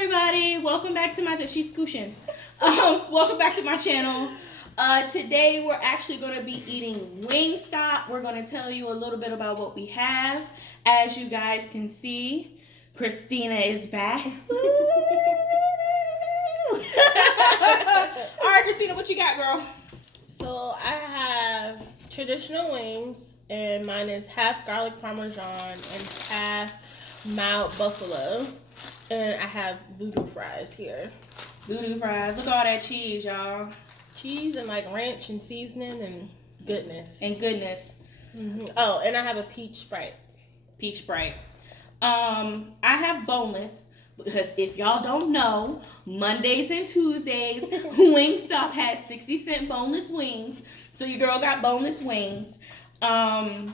everybody. Welcome back to my she's scooshing. Welcome back to my channel. Today we're actually going to be eating Wingstop. We're going to tell you a little bit about what we have. As you guys can see, Christina is back. All right, Christina, what you got, girl? So I have traditional wings, and mine is half garlic parmesan and half mild buffalo. And I have voodoo fries here. Voodoo fries. Look at all that cheese, y'all. Cheese and like ranch and seasoning and goodness. Mm-hmm. Oh, and I have a peach Sprite. Peach Sprite. I have boneless because if y'all don't know, Mondays and Tuesdays, Wingstop has 60-cent boneless wings. So your girl got boneless wings. I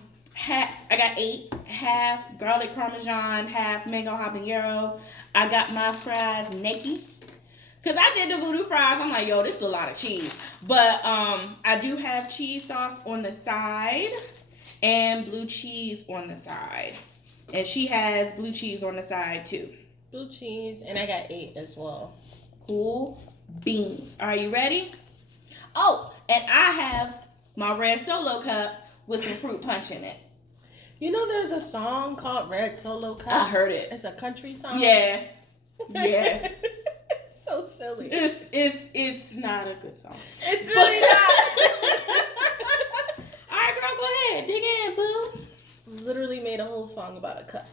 got 8, half garlic parmesan, half mango habanero. I got my fries naked. Cause I did the voodoo fries. I'm like, yo, this is a lot of cheese. But I do have cheese sauce on the side and blue cheese on the side. And she has blue cheese on the side too. Blue cheese, and I got 8 as well. Cool beans. Are you ready? Oh, and I have my red Solo cup with some fruit punch in it. You know there's a song called Red Solo Cup? I heard it. It's a country song? Yeah. It's so silly. It's not a good song. It's really not. All right, girl, go ahead. Dig in, boo. Literally made a whole song about a cup.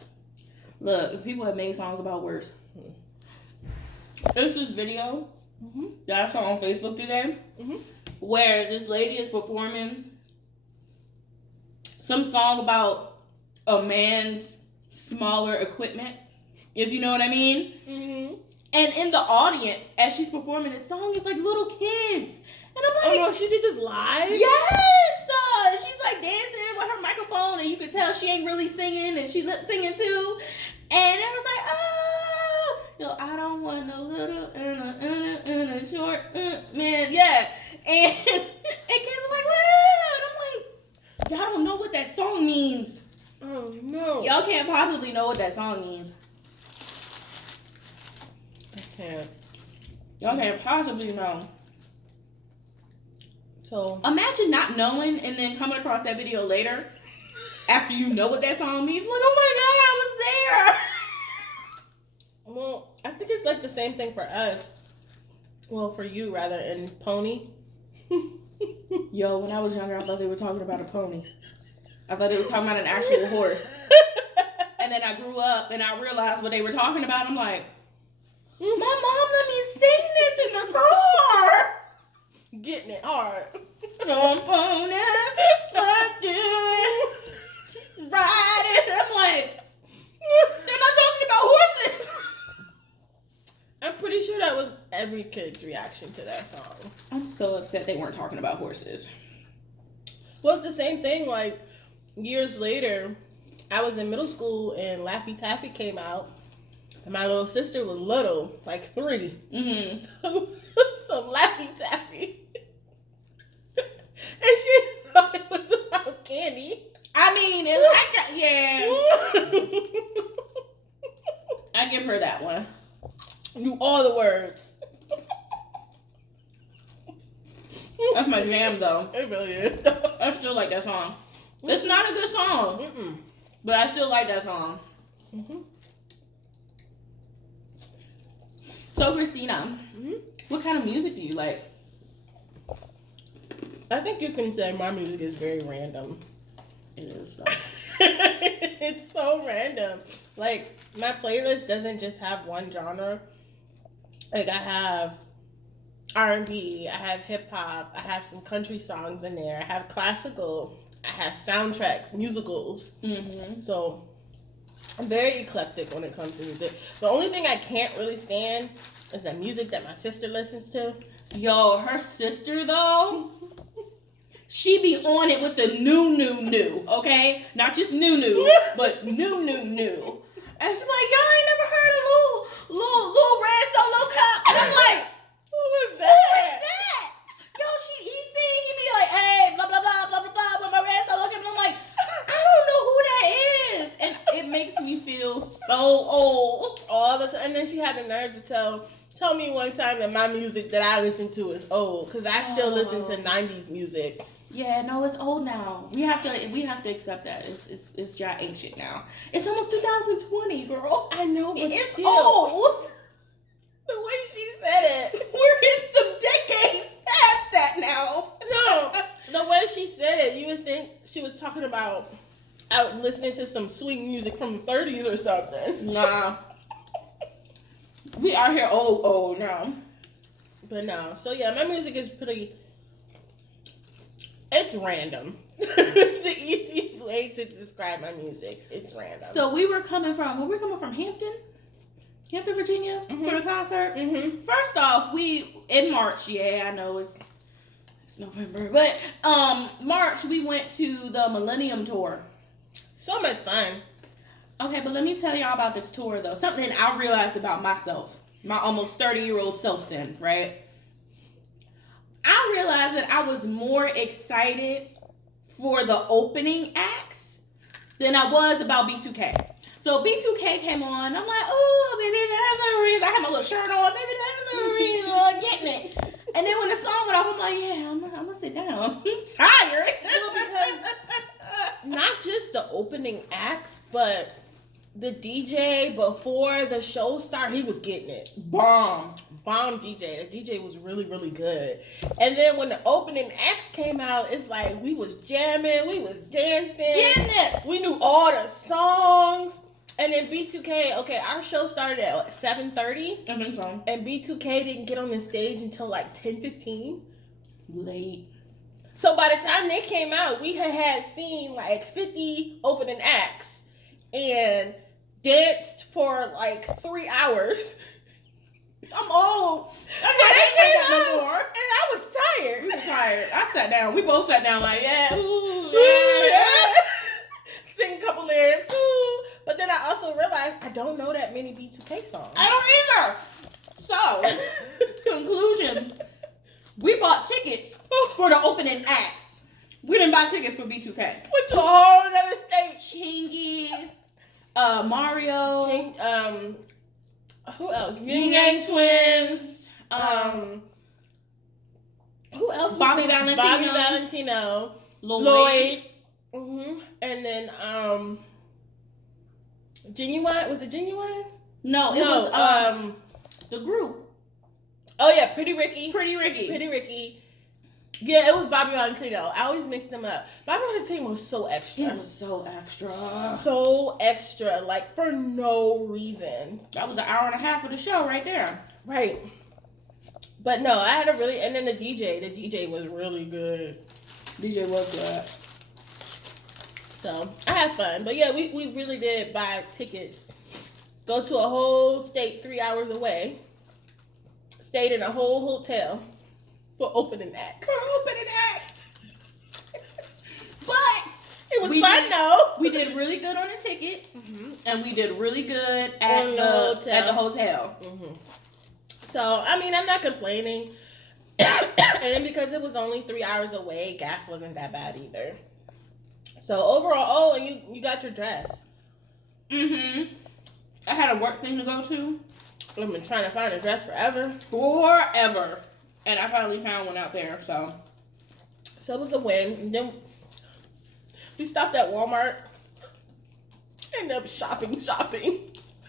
Look, people have made songs about worse. There's this video that I saw on Facebook today where this lady is performing some song about a man's smaller equipment, if you know what I mean. And in the audience, as she's performing this song, it's like little kids. And I'm like, oh no, she did this live? yes! She's like dancing with her microphone, and you could tell she ain't really singing, and she lip singing too. And it was like, oh, yo, I don't want a little and a short man, yeah. And kids are like, what? And I'm like, y'all don't know what that song means. Oh no, Y'all can't possibly know what that song means. I can't. Y'all can't possibly know. So imagine not knowing and then coming across that video later after you know what that song means. Like, oh my God, I was there. Well, I think it's like the same thing for us. Well, for you rather, in Pony. Yo, when I was younger, I thought they were talking about a pony. I thought they were talking about an actual horse. And then I grew up and I realized what they were talking about. I'm like, my mom let me sing this in the car. Getting it hard. Don't pony, what doing? Riding. I'm like, they're not talking about horses. I'm pretty sure that was every kid's reaction to that song. I'm so upset they weren't talking about horses. Well, it's the same thing, like, years later, I was in middle school and Laffy Taffy came out. And my little sister was little, like 3. So Laffy Taffy. And she thought it was about candy. I mean, yeah. I give her that one. Knew all the words. That's my jam, though. It really is. I still like that song. It's not a good song, but I still like that song. So, Christina, what kind of music do you like? I think you can say my music is very random. It is. It's so random. Like, my playlist doesn't just have one genre. Like, I have R&B, I have hip-hop, I have some country songs in there, I have classical, I have soundtracks, musicals. So, I'm very eclectic when it comes to music. The only thing I can't really stand is the music that my sister listens to. Yo, her sister, though, she be on it with the new, okay? Not just new, but new. And she's like, y'all ain't never heard of Lil Red Solo Cup? And I'm like, Who is that? Yo, he sing, he be like, hey, blah, blah, blah, blah, blah, blah, with my Red Solo Cup. And I'm like, I don't know who that is. And it makes me feel so old. All all the time. And then she had the nerve to tell me one time that my music that I listen to is old, because I still listen to 90s music. Yeah, no, it's old now. We have to accept that. It's just ancient now. It's almost 2020, girl. I know, but it's still. old. The way she said it. We're in some decades past that now. No, the way she said it, you would think she was talking about out listening to some swing music from the 30s or something. Nah. We out here old now. But no. So yeah, my music is pretty... It's random. It's the easiest way to describe my music. It's random. So we were coming from Hampton, Virginia, for the concert. Mm-hmm. First off, we in March. Yeah, I know it's November, but March we went to the Millennium Tour. So much fun. Okay, but let me tell y'all about this tour though. Something I realized about myself, my almost 30-year-old self. Then, right? I realized that I was more excited for the opening acts than I was about B2K. So B2K came on. I'm like, oh, baby, there's no reason. I had my little shirt on. Baby, there's no reason. I'm getting it. And then when the song went off, I'm like, yeah, I'm going to sit down. I'm tired. Well, because not just the opening acts, but the DJ before the show started, he was getting it. Bomb DJ. The DJ was really, really good. And then when the opening acts came out, it's like we was jamming, we was dancing. Getting it. We knew all the songs. And then B2K, okay, our show started at 7:30. I think so. And B2K didn't get on the stage until like 10:15. Late. So by the time they came out, we had seen like 50 opening acts and danced for like 3 hours. I'm old. So they came out, and I was tired. We were tired. I sat down. We both sat down like, yeah. Ooh, yeah. Sing a couple lyrics. Ooh. But then I also realized I don't know that many B2K songs. I don't either. So, conclusion. We bought tickets for the opening acts. We didn't buy tickets for B2K. Went to a whole other stage. Chingy, Mario, who else? Yin Yang Twins, who else? Bobby Valentino, Lloyd. Mm-hmm. And then Genuine. Was it Genuine? No, it was the group. Oh yeah, Pretty Ricky. Pretty Ricky. Yeah, it was Bobby Valentino. I always mix them up. Bobby Valentino was so extra. He was so extra. So extra, like for no reason. That was an hour and a half of the show right there. Right. But no, I had a really, and then the DJ was really good. DJ was good. So I had fun. But yeah, we really did buy tickets. Go to a whole state 3 hours away. Stayed in a whole hotel for opening acts. But it was fun though. We did really good on the tickets, and we did really good at On the hotel. Mm-hmm. So I mean, I'm not complaining. And then because it was only 3 hours away, gas wasn't that bad either. So overall, and you got your dress. I had a work thing to go to. I've been trying to find a dress forever. And I finally found one out there, so it was a win. And then we stopped at Walmart. Ended up shopping.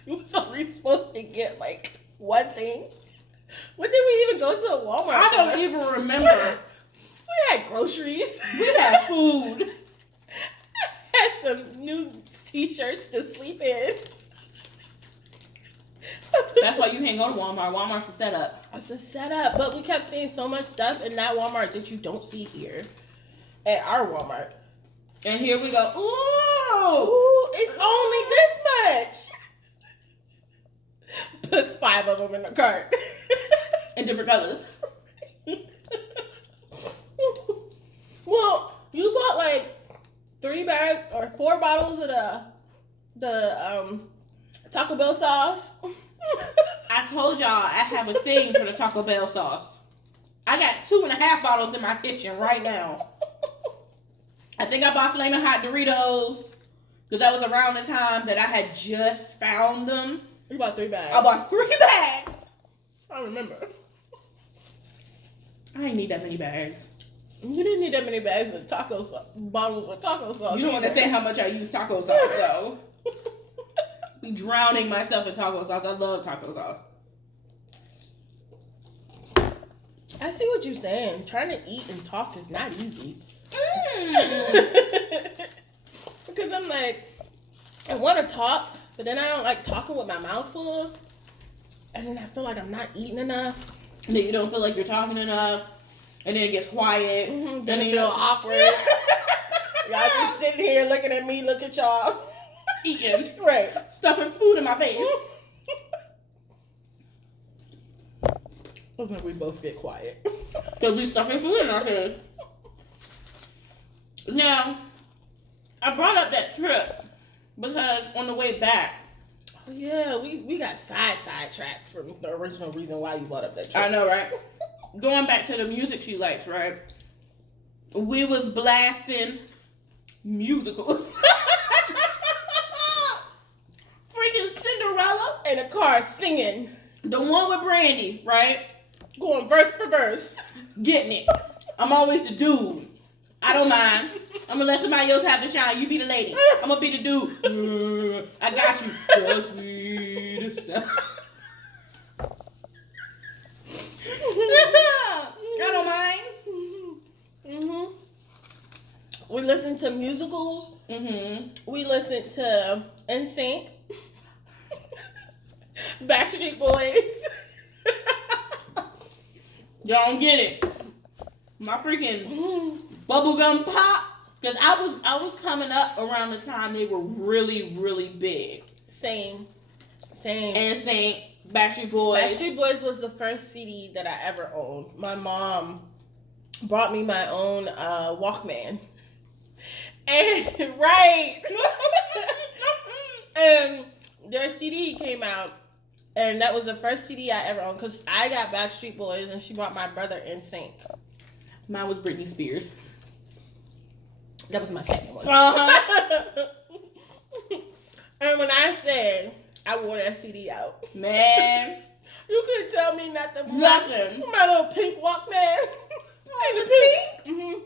We was only supposed to get like one thing. When did we even go to a Walmart? I don't even remember. We had groceries. We had food. I had some new t-shirts to sleep in. That's why you can't go to Walmart. Walmart's a setup. It's a setup. But we kept seeing so much stuff in that Walmart that you don't see here at our Walmart. And here we go. Ooh, it's only this much. Puts 5 of them in the cart. In different colors. Well, you bought like 3 bags or 4 bottles of the Taco Bell sauce. I told y'all I have a thing for the Taco Bell sauce. I got 2.5 bottles in my kitchen right now. I think I bought Flamin' Hot Doritos because that was around the time that I had just found them You bought 3 bags. I bought 3 bags. I remember. I didn't need that many bags. You didn't need that many bags of bottles of taco sauce. You don't understand how much I use taco sauce, though. Be drowning myself in taco sauce. I love taco sauce. I see what you're saying. Trying to eat and talk is not easy. Because I'm like, I want to talk, but then I don't like talking with my mouth full. And then I feel like I'm not eating enough. And then you don't feel like you're talking enough. And then it gets quiet. Mm-hmm. Then it feel awkward. Y'all just sitting here looking at me, look at y'all. Eating. Right. Stuffing food in my face. I think we both get quiet. Because we stuffing food in our face. Now, I brought up that trip because on the way back. Oh, yeah, we got sidetracked from the original reason why you brought up that trip. I know, right? Going back to the music she likes, right? We was blasting musicals. Freaking Cinderella. In the car singing. The one with Brandy, right? Going verse for verse. Getting it. I'm always the dude. I don't mind. I'm gonna let somebody else have the shine. You be the lady. I'm gonna be the dude. I got you. Just me the sound. I don't mind. Mm-hmm. We listen to musicals. Mm-hmm. We listen to NSYNC. Backstreet Boys. Y'all don't get it. My freaking bubblegum pop. Because I was coming up around the time they were really, really big. Same. NSYNC, Backstreet Boys. Backstreet Boys was the first CD that I ever owned. My mom brought me my own Walkman. And right. And their CD came out. And that was the first CD I ever owned. Because I got Backstreet Boys and she brought my brother NSYNC. Mine was Britney Spears. That was my second one. Uh-huh. And when I said I wore that CD out. Man. You couldn't tell me nothing. Nothing. My little pink Walkman. It was pink? Mm-hmm.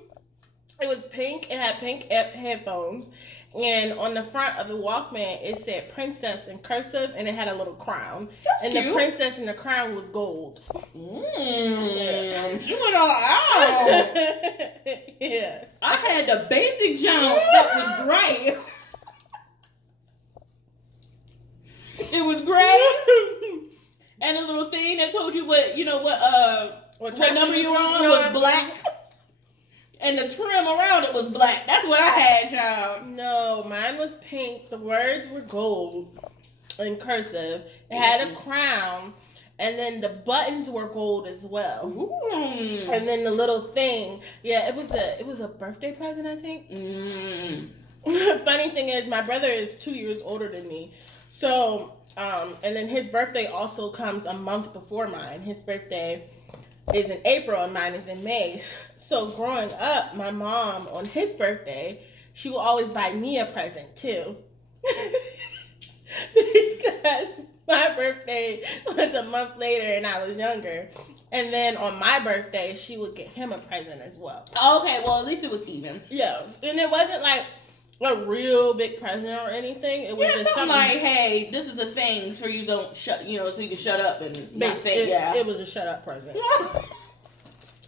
It was pink. It had pink headphones. And on the front of the Walkman, it said princess in cursive, and it had a little crown. That's and cute. The princess and the crown was gold. She went all out. Yes. I had the basic jump that was gray. It was gray. And a little thing that told you what number you were on was black. And the trim around it was black. That's what I had, child. No, mine was pink. The words were gold in cursive. It had a crown. And then the buttons were gold as well. Ooh. And then the little thing. Yeah, it was a birthday present, I think. Funny thing is, my brother is 2 years older than me. So, and then his birthday also comes a month before mine. His birthday is in April and mine is in May. So growing up, my mom on his birthday, she will always buy me a present too. Because my birthday was a month later and I was younger. And then on my birthday, she would get him a present as well. Okay, well, at least it was even. Yeah. And it wasn't like a real big present or anything. It was just something like, hey, this is a thing so you don't so you can shut up and not say yeah. It was a shut up present.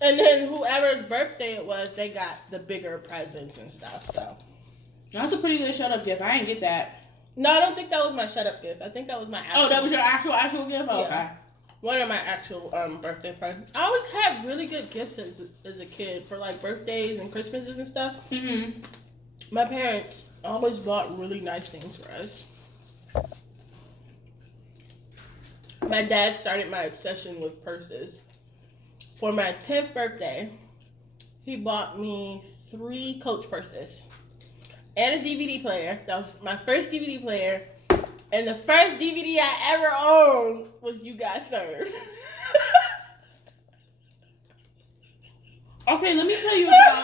And then whoever's birthday it was, they got the bigger presents and stuff. So that's a pretty good shut up gift. I didn't get that. No, I don't think that was my shut up gift. I think that was my actual. Oh, that was your actual gift? Oh, yeah. okay. One of my actual birthday presents. I always had really good gifts as a kid for like birthdays and Christmases and stuff. Mm-hmm. My parents always bought really nice things for us. My dad started my obsession with purses. For my 10th birthday, he bought me 3 Coach purses and a DVD player. That was my first DVD player. And the first DVD I ever owned was You Got Served. Okay, let me tell you about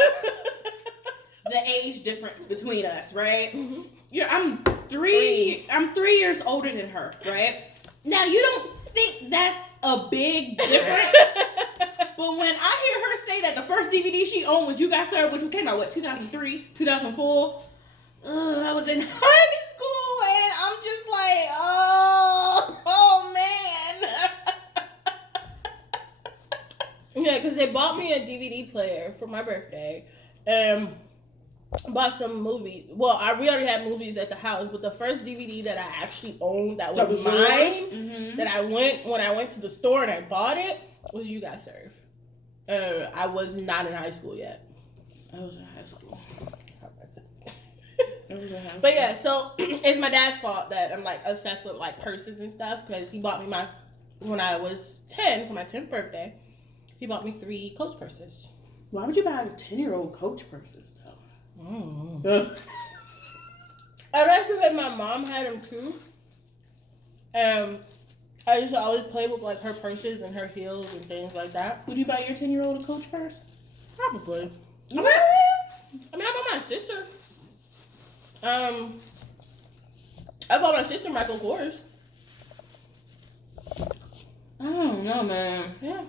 the age difference between us, right? Mm-hmm. I'm 3 years older than her, right? Now, you don't think that's a big difference? But when I hear her say that the first DVD she owned was You Got Served, which came out, 2003, 2004? I was in high school, and I'm just like, oh man. Yeah, because they bought me a DVD player for my birthday. Bought some movies. Well, we already had movies at the house, but the first DVD that I actually owned that was mine, mm-hmm. that when I went to the store and I bought it, was You Got Served. I was not in high school yet. I was in high school. But yeah, so it's my dad's fault that I'm like obsessed with like purses and stuff, because he bought me when I was 10 for my 10th birthday. He bought me 3 Coach purses. Why would you buy 10-year-old Coach purses though? I like because my mom had them too. I used to always play with like her purses and her heels and things like that. Would you buy your 10-year-old a Coach purse? Probably. I bought my sister. I bought my sister Michael Kors. I don't know, man. Yeah.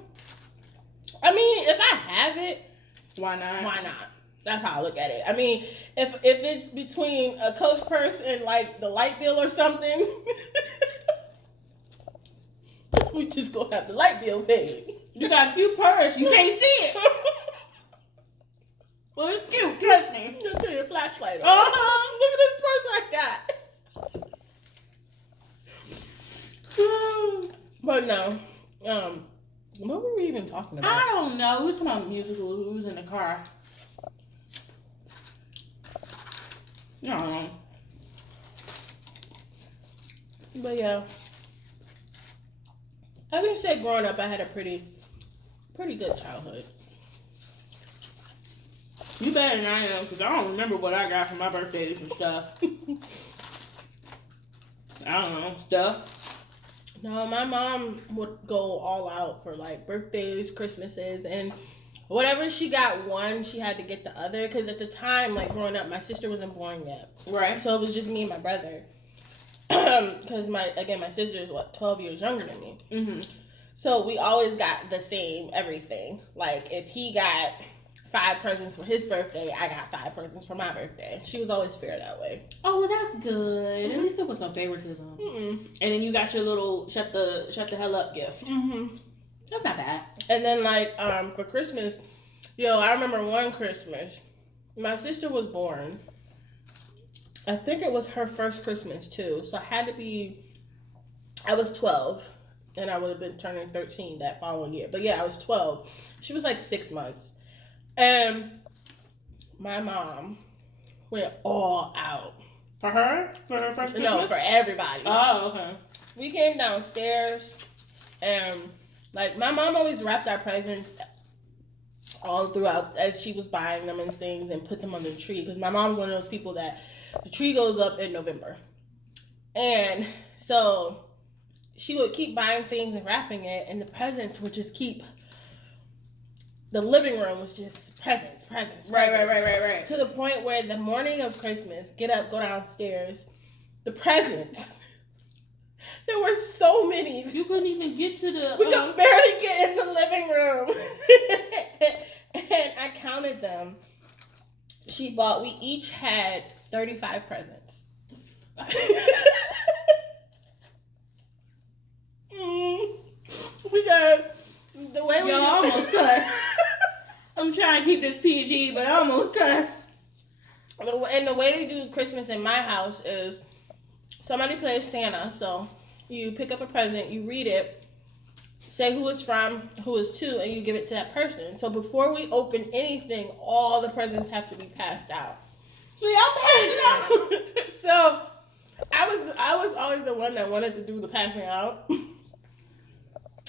I mean, if I have it, why not? Why not? That's how I look at it. I mean, if it's between a Coach purse and like the light bill or something, we just gonna have the light bill paid. You got a cute purse. You can't see it. Well, it's cute. Trust me. You'll turn your flashlight on. Uh-huh. Look at this purse I got. But no. What were we even talking about? I don't know. We were talking about musicals. We was in the car. I don't know. But yeah. I can say growing up, I had a pretty good childhood. You better than I am, because I don't remember what I got for my birthdays and stuff. I don't know, stuff. No, my mom would go all out for like birthdays, Christmases, and whatever she got one, she had to get the other. Because at the time, like growing up, my sister wasn't born yet. Right. So it was just me and my brother. Because my sister is 12 years younger than me. Mm-hmm. So we always got the same everything. Like if he got 5 presents for his birthday, I got 5 presents for my birthday. She was always fair that way. Oh, well, that's good. Mm-hmm. At least there was no favoritism. Mm-mm. And then you got your little shut the hell up gift. Mm-hmm. That's not bad. And then like for Christmas, I remember one Christmas, my sister was born. I think it was her first Christmas too. So I was 12. And I would have been turning 13 that following year. But yeah, I was 12. She was like 6 months. And my mom went all out. For her? For her first Christmas? No, for everybody. Oh, okay. We came downstairs and like my mom always wrapped our presents all throughout as she was buying them and things and put them on the tree. Because my mom's one of those people that the tree goes up in November. And so she would keep buying things and wrapping it, and the presents would just keep. The living room was just presents. Right. To the point where the morning of Christmas, get up, go downstairs, the presents. There were so many. You couldn't even get to the. We could barely get in the living room, and I counted them. We each had 35 presents. We got the way we. Yo, I almost cussed. I'm trying to keep this PG, but I almost cussed. And the way we do Christmas in my house is somebody plays Santa. So you pick up a present, you read it, say who it's from, who it's to, and you give it to that person. So before we open anything, all the presents have to be passed out. So y'all passed it out. So I was always the one that wanted to do the passing out.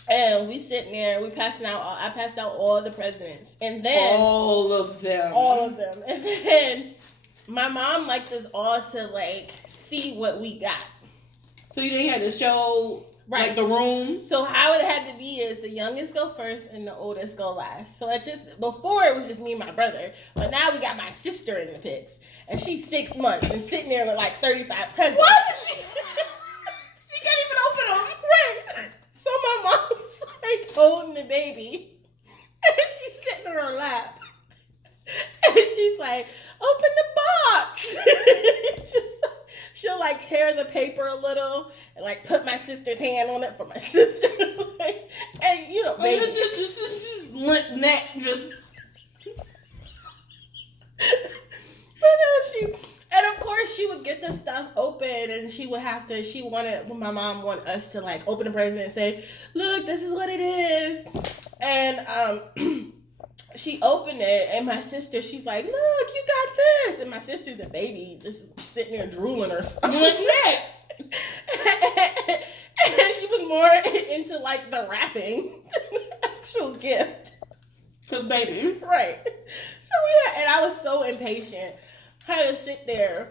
And we sitting there, I passed out all the presents. And then all of them. And then my mom liked us all to like see what we got. So you didn't have to show like the room. So how it had to be is the youngest go first and the oldest go last. So before it was just me and my brother, but now we got my sister in the pics, and she's 6 months and sitting there with like 35 presents. What? She can't even open them. Right. holding the baby. And she's sitting on her lap. And she's like, open the box. She'll like tear the paper a little and like put my sister's hand on it for my sister. And you know, baby. Just limp neck, just. But and of course she would get the stuff open and she wanted my mom wanted us to like open the present and say, look, this is what it is. And she opened it and my sister, she's like, look, you got this. And my sister's a baby just sitting there drooling or something. Yeah. And she was more into like the wrapping than the actual gift. Cause baby. Right. So and I was so impatient. I had to sit there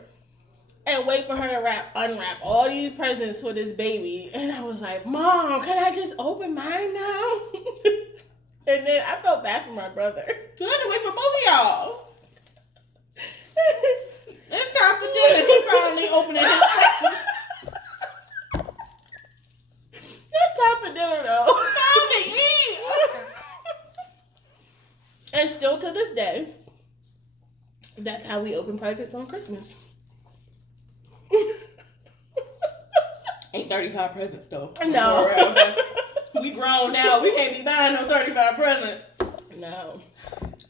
and wait for her to unwrap all these presents for this baby. And I was like, Mom, can I just open mine now? And then I felt bad for my brother. You had to wait for both of y'all. It's time for dinner. He finally opening his presents. It's time for dinner though. Time to eat. And still to this day, that's how we open presents on Christmas. Ain't 35 presents though. No. We grown now. We can't be buying no 35 presents. No.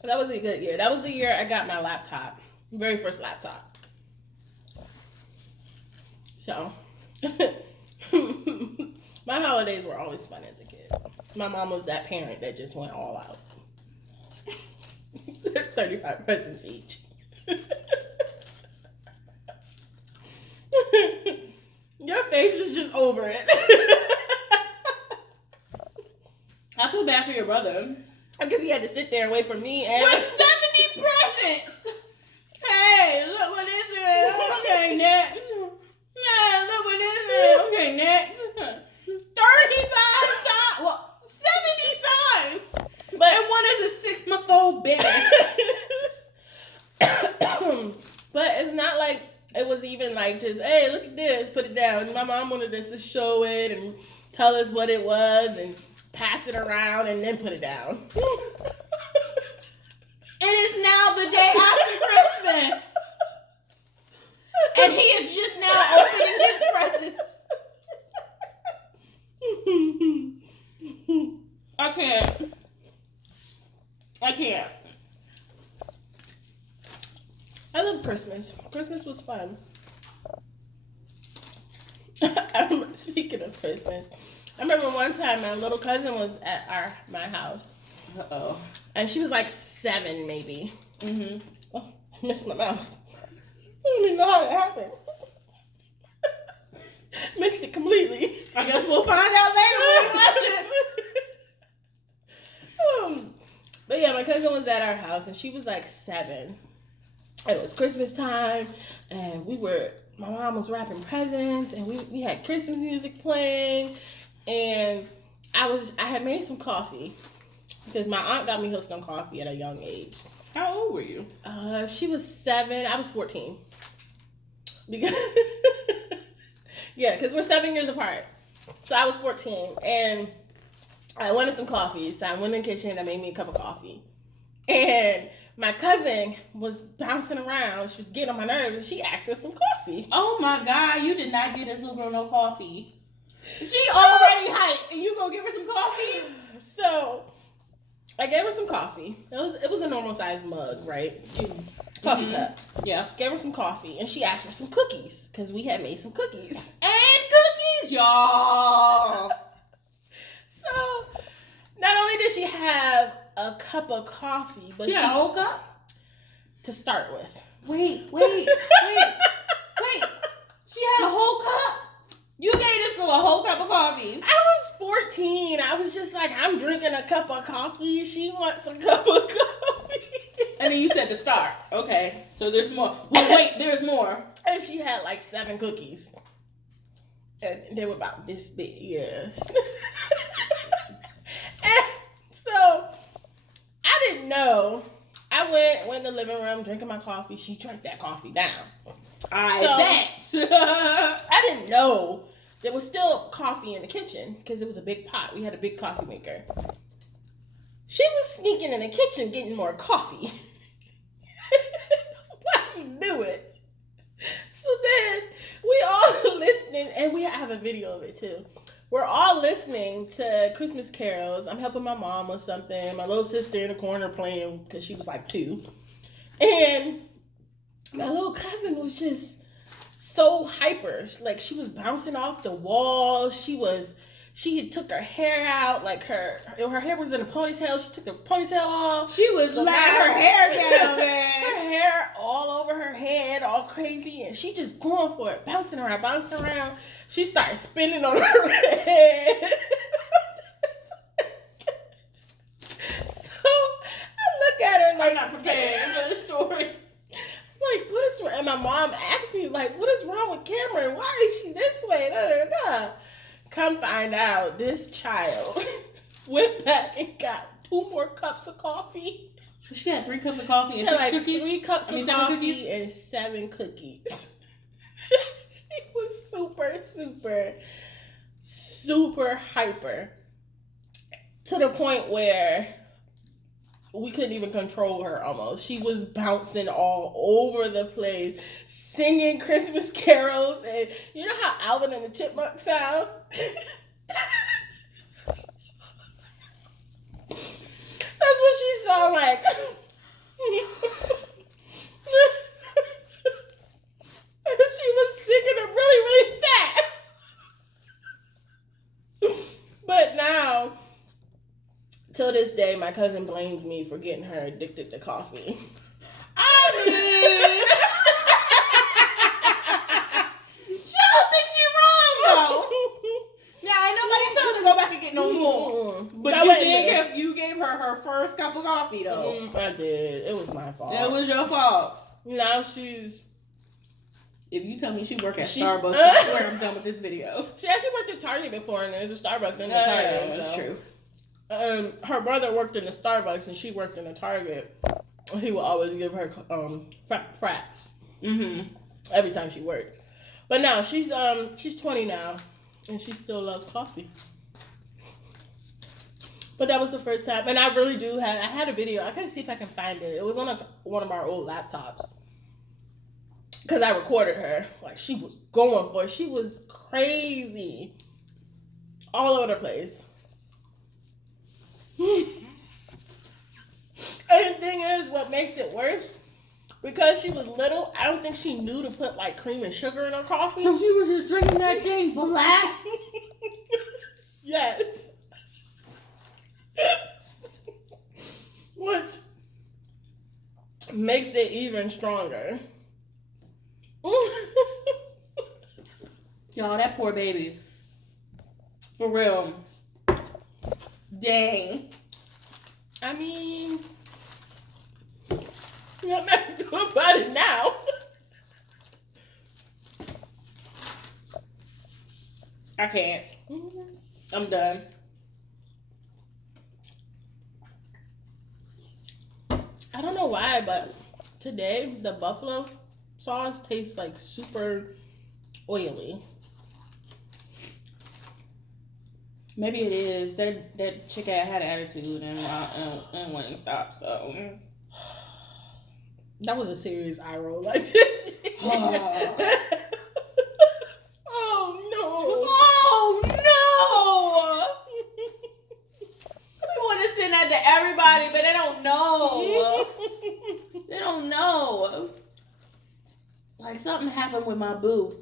That was a good year. That was the year I got my laptop. Very first laptop. So, my holidays were always fun as a kid. My mom was that parent that just went all out. 35 presents each. Your face is just over it. I feel bad for your brother. Because he had to sit there and wait for me and... With 70 presents! Hey, look what this is. Okay, next. Hey, look what this is. Okay, next. 35 times. Well, 70 times. But, and one is a 6-month-old baby. But it's not like it was even like just, hey, look at this, put it down. My mom wanted us to show it and tell us what it was and pass it around and then put it down. It is now the day after Christmas. And he is just now opening his presents. I can't. I love Christmas. Christmas was fun. Speaking of Christmas, I remember one time my little cousin was at my house. Uh-oh. And she was like 7 maybe. Mm-hmm. Oh, I missed my mouth. I don't even know how it happened. Missed it completely. I guess we'll find out later when we watch it. But yeah, my cousin was at our house and she was like 7. And it was Christmas time and my mom was wrapping presents and we had Christmas music playing and I had made some coffee because my aunt got me hooked on coffee at a young age. How old were you? She was 7, I was 14. Because yeah, because we're 7 years apart. So I was 14 and I wanted some coffee. So I went in the kitchen and I made me a cup of coffee. And my cousin was bouncing around. She was getting on my nerves and she asked for some coffee. Oh my God, you did not get this little girl no coffee. She already hyped and you gonna give her some coffee? So I gave her some coffee. It was a normal sized mug, right? Coffee cup. Yeah. Gave her some coffee and she asked for some cookies because we had made some cookies. And cookies, y'all. So not only did she have a cup of coffee, but she had a whole cup to start with. Wait. She had a whole cup? You gave this girl a whole cup of coffee. I was 14. I was just like, I'm drinking a cup of coffee. She wants a cup of coffee. And then you said to start. Okay. So there's more. Well, wait, there's more. And she had like 7 cookies. And they were about this big, yeah. And so I didn't know. I went in the living room drinking my coffee. She drank that coffee down. I bet. I didn't know there was still coffee in the kitchen because it was a big pot. We had a big coffee maker. She was sneaking in the kitchen getting more coffee. Why you do it? So then we all listening, and we have a video of it too. We're all listening to Christmas carols. I'm helping my mom with something. My little sister in the corner playing because she was like 2. And my little cousin was just so hyper. Like, she was bouncing off the walls. She took her hair out. Like, her hair was in a ponytail. She took the ponytail off. She was letting her hair down, man. Her hair all over her head, all crazy. And she just going for it, bouncing around. She started spinning on her head. So I look at her like, I'm not prepared for the story. Like, what is wrong? And my mom asked me, like, what is wrong with Cameron? Why is she this way? Da, da, da. Come find out, this child went back and got 2 more cups of coffee. So she had 3 cups of coffee She and had 6 like cookies? 3 cups of 7 coffee cookies? and 7 cookies. She was super hyper. To the point where we couldn't even control her almost. She was bouncing all over the place, singing Christmas carols. And you know how Alvin and the Chipmunks sound? That's what she sounded like. She was singing it really, really fast. But now, till this day, my cousin blames me for getting her addicted to coffee. I mean, she don't think she wrong though. Now ain't nobody telling her to go back and get no more. But you gave her first cup of coffee though. I did. It was my fault. It was your fault. Now she's. If you tell me she worked at Starbucks, I swear I'm done with this video. She actually worked at Target before, and there's a Starbucks in the Target. Yeah, that's true. Her brother worked in the Starbucks, and she worked in the Target. He would always give her frats every time she worked. But now she's 20 now, and she still loves coffee. But that was the first time, and I really do have. I had a video. I gotta see if I can find it. It was on one of our old laptops. Because I recorded her. Like, she was going for it. She was crazy. All over the place. And the thing is, what makes it worse, because she was little, I don't think she knew to put, like, cream and sugar in her coffee. So she was just drinking that thing black? Yes. Which makes it even stronger. Y'all, that poor baby. For real. Dang. I mean, you don't have to do about it now. I can't. I'm done. I don't know why, but today the buffalo sauce tastes like super oily. Maybe it is. That chick had attitude and Wingstop, so. That was a serious eye roll. I just Oh no. Oh no! We want to send that to everybody, but they don't know. They don't know. Like, something happened with my boo.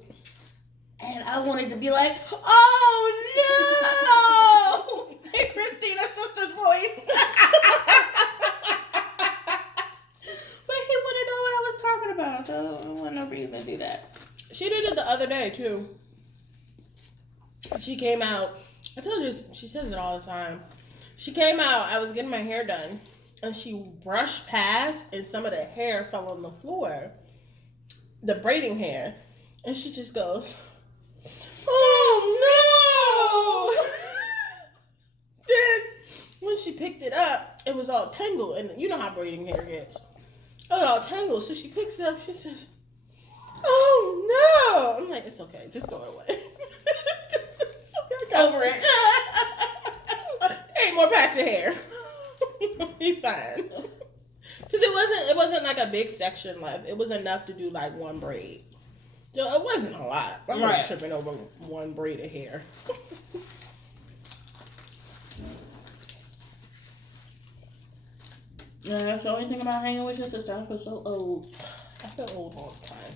And I wanted to be like, oh no! Hey, Christina's sister's voice. But he wouldn't know what I was talking about, so there wasn't no reason to do that. She did it the other day too. She came out. I told you, she says it all the time. She came out, I was getting my hair done, and she brushed past, and some of the hair fell on the floor. The braiding hair. And she just goes, oh no! Then, when she picked it up, it was all tangled, and you know how braiding hair gets. It was all tangled, so she picks it up, she says, oh no! I'm like, it's okay, just throw it away. over it. 8 more packs of hair. Be fine. Because it wasn't like a big section left. It was enough to do like one braid. So it wasn't a lot. I'm not tripping over one braid of hair. Yeah, that's the only thing about hanging with your sister. I feel so old. I feel old all the time.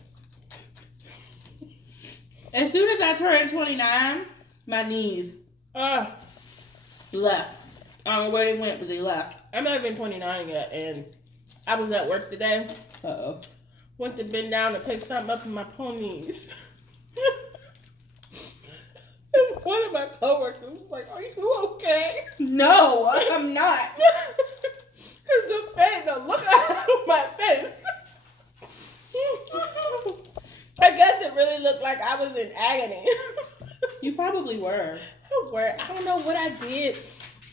As soon as I turned 29, my knees left. I don't know where they went, but they left. I'm not even 29 yet, and I was at work today. Uh-oh. Went to bend down to pick something up in my ponies. And one of my coworkers was like, "Are you okay?" No, I'm not. Because the look out of my face. I guess it really looked like I was in agony. You probably were. I don't know what I did.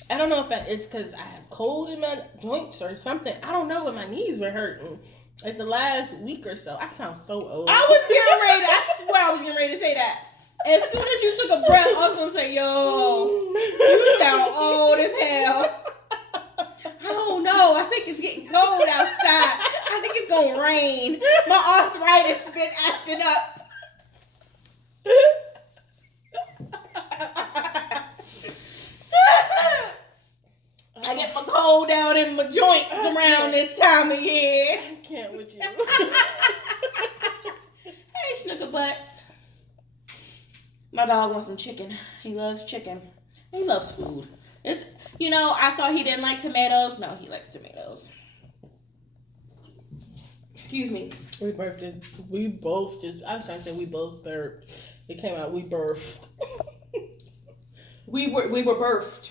I don't know if it's because I have cold in my joints or something. I don't know, but my knees were hurting. Like the last week or so. I sound so old. I swear I was getting ready to say that. As soon as you took a breath, I was going to say, yo, you sound old as hell. I don't know. I think it's getting cold outside. I think it's going to rain. My arthritis has been acting up. I get my cold out in my joints around this time of year. I can't with you. Hey, Snooker Butts. My dog wants some chicken. He loves chicken. He loves food. I thought he didn't like tomatoes. No, he likes tomatoes. Excuse me. I was trying to say we both burped. It came out, we birthed. We were birthed.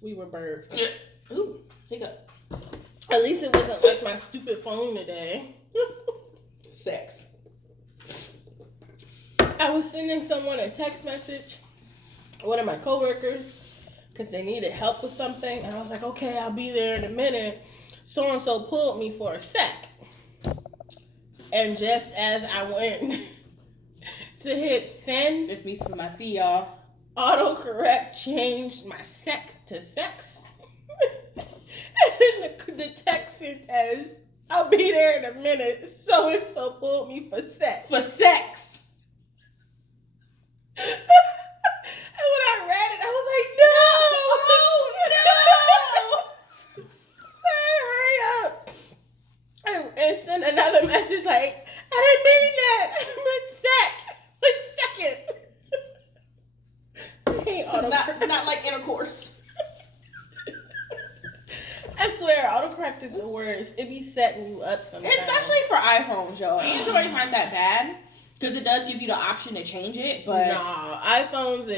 We were birthed. Ooh, hiccup. At least it wasn't like my stupid phone today. Sex. I was sending someone a text message, one of my coworkers, because they needed help with something. And I was like, okay, I'll be there in a minute. So-and-so pulled me for a sec. And just as I went to hit send, It's me spilling my tea, y'all. autocorrect changed my sec to sex. And then the text says, I'll be there in a minute. So-and-so pulled me for sex. For sex. And when I read it, I was like, no! Oh, no! So I hurry up and send another message like, I didn't mean that. I meant sec. Like second. I hate autocorrect. Not like intercourse. I swear, autocorrect is the worst. It be setting you up sometimes. Especially for iPhones, y'all. Androids aren't that bad. Because it does give you the option to change it, but... Nah, iPhones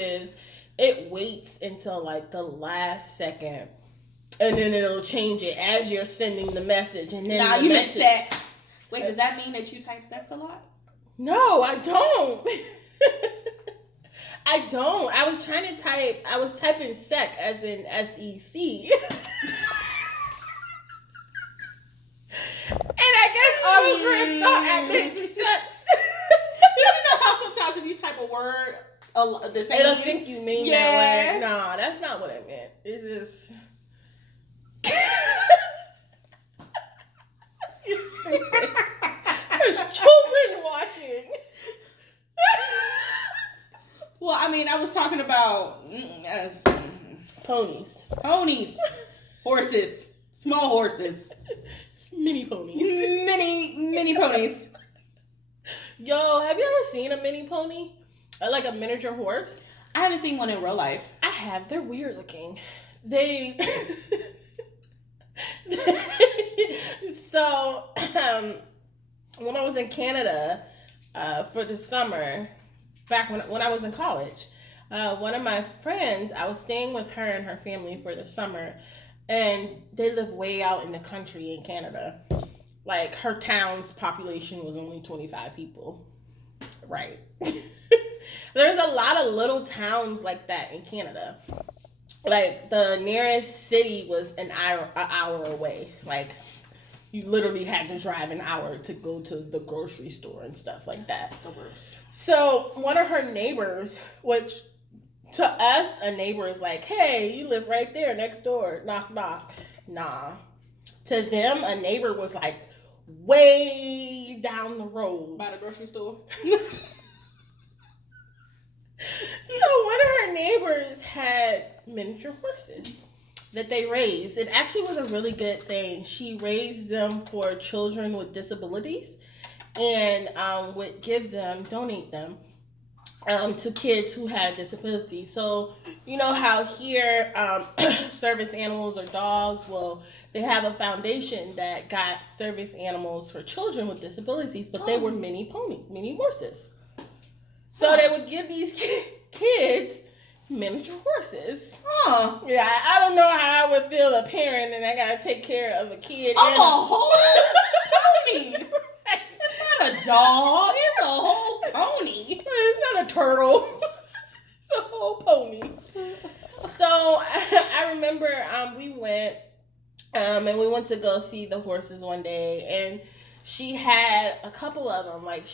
it waits until like the last second. And then it'll change it as you're sending the message. And then you meant sex. Wait, does that mean that you type sex a lot? No, I don't. I don't. I was typing sec as in S-E-C. And I guess autocorrect thought I meant sex. You know how sometimes if you type a word, the same It'll think you mean that word. Nah, that's not what I meant. It just... You're stupid. There's children watching. Well, I mean, I was talking about Ponies. Horses, small horses, Mini ponies. mini ponies. Yo, have you ever seen a mini pony? Like a miniature horse? I haven't seen one in real life. I have. They're weird looking. So, when I was in Canada for the summer, back when I was in college, one of my friends, I was staying with her and her family for the summer, and they live way out in the country in Canada. Like, her town's population was only 25 people. Right. There's a lot of little towns like that in Canada. Like, the nearest city was an hour away. Like, you literally had to drive an hour to go to the grocery store and stuff like that. The worst. So, one of her neighbors, which To us, a neighbor is like, hey, you live right there next door. Knock, knock. Nah. To them, a neighbor was like way down the road. By the grocery store. So one of her neighbors had miniature horses that they raised. It actually was a really good thing. She raised them for children with disabilities and would donate them to kids who had disabilities. So, you know how here service animals or dogs, well, they have a foundation that got service animals for children with disabilities, but they were mini horses. So they would give these kids miniature horses. Huh. Yeah, I don't know how I would feel a parent and I gotta take care of a kid. A whole pony. It's not a dog. It's a whole pony. It's not a turtle. It's a whole pony. So I remember we went and we went to go see the horses one day, and she had a couple of them. Like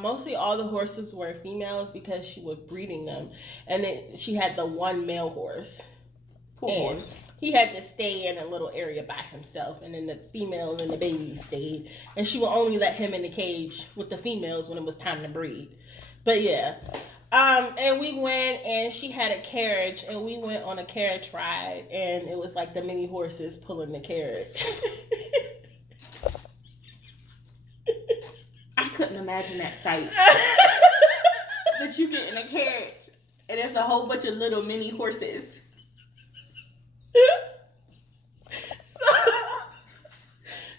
mostly all the horses were females because she was breeding them, and then she had the one male horse. Poor horse. He had to stay in a little area by himself, and then the females and the babies stayed, and she would only let him in the cage with the females when it was time to breed. But yeah, and we went, and she had a carriage, and we went on a carriage ride, and it was like the mini horses pulling the carriage. I couldn't imagine that sight. That you get in a carriage and there's a whole bunch of little mini horses.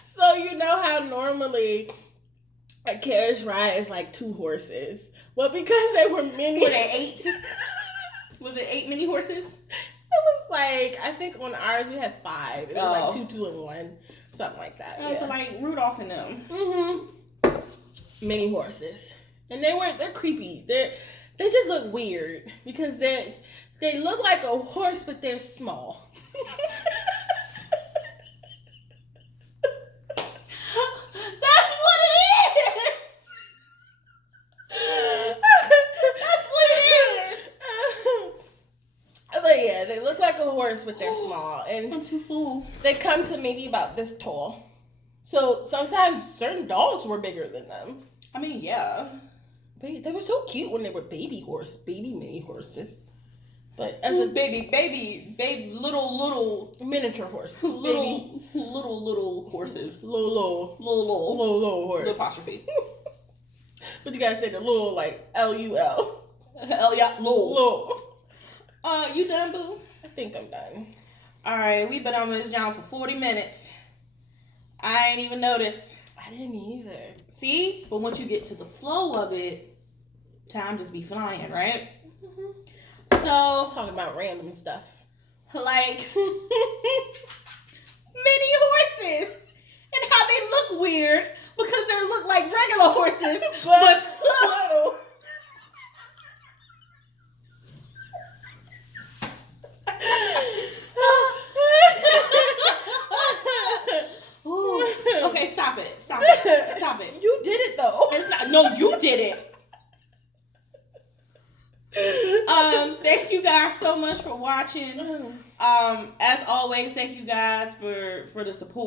So you know how normally a carriage ride is like 2 horses. Well, because they were mini. Were they 8? Was it 8 mini horses? It was like, I think on ours we had 5. It was like 2, 2, and 1. Something like that. Oh, yeah. So like Rudolph and them. Mm-hmm. Mini horses. And they're creepy. They just look weird because they look like a horse, but they're small. That's what it is. That's what it is. But yeah, they look like a horse, but they're small. And I'm too full. they come to maybe about this tall. So sometimes certain dogs were bigger than them. I mean, yeah. They were so cute when they were baby mini horses. But as a baby, little miniature horse, little horses, little horse, little apostrophe. But you gotta say the little like LUL. Hell yeah, little. You done, boo? I think I'm done. All right, we've been on this John for 40 minutes. I ain't even noticed. I didn't either. See? But once you get to the flow of it, time just be flying, right? Mm-hmm. So, Talking about random stuff. like, mini horses. And how they look weird because they look like regular horses, but little. Okay, stop it. You did it though. It's not, no, you did it. Thank you guys so much for watching. As always, thank you guys for the support.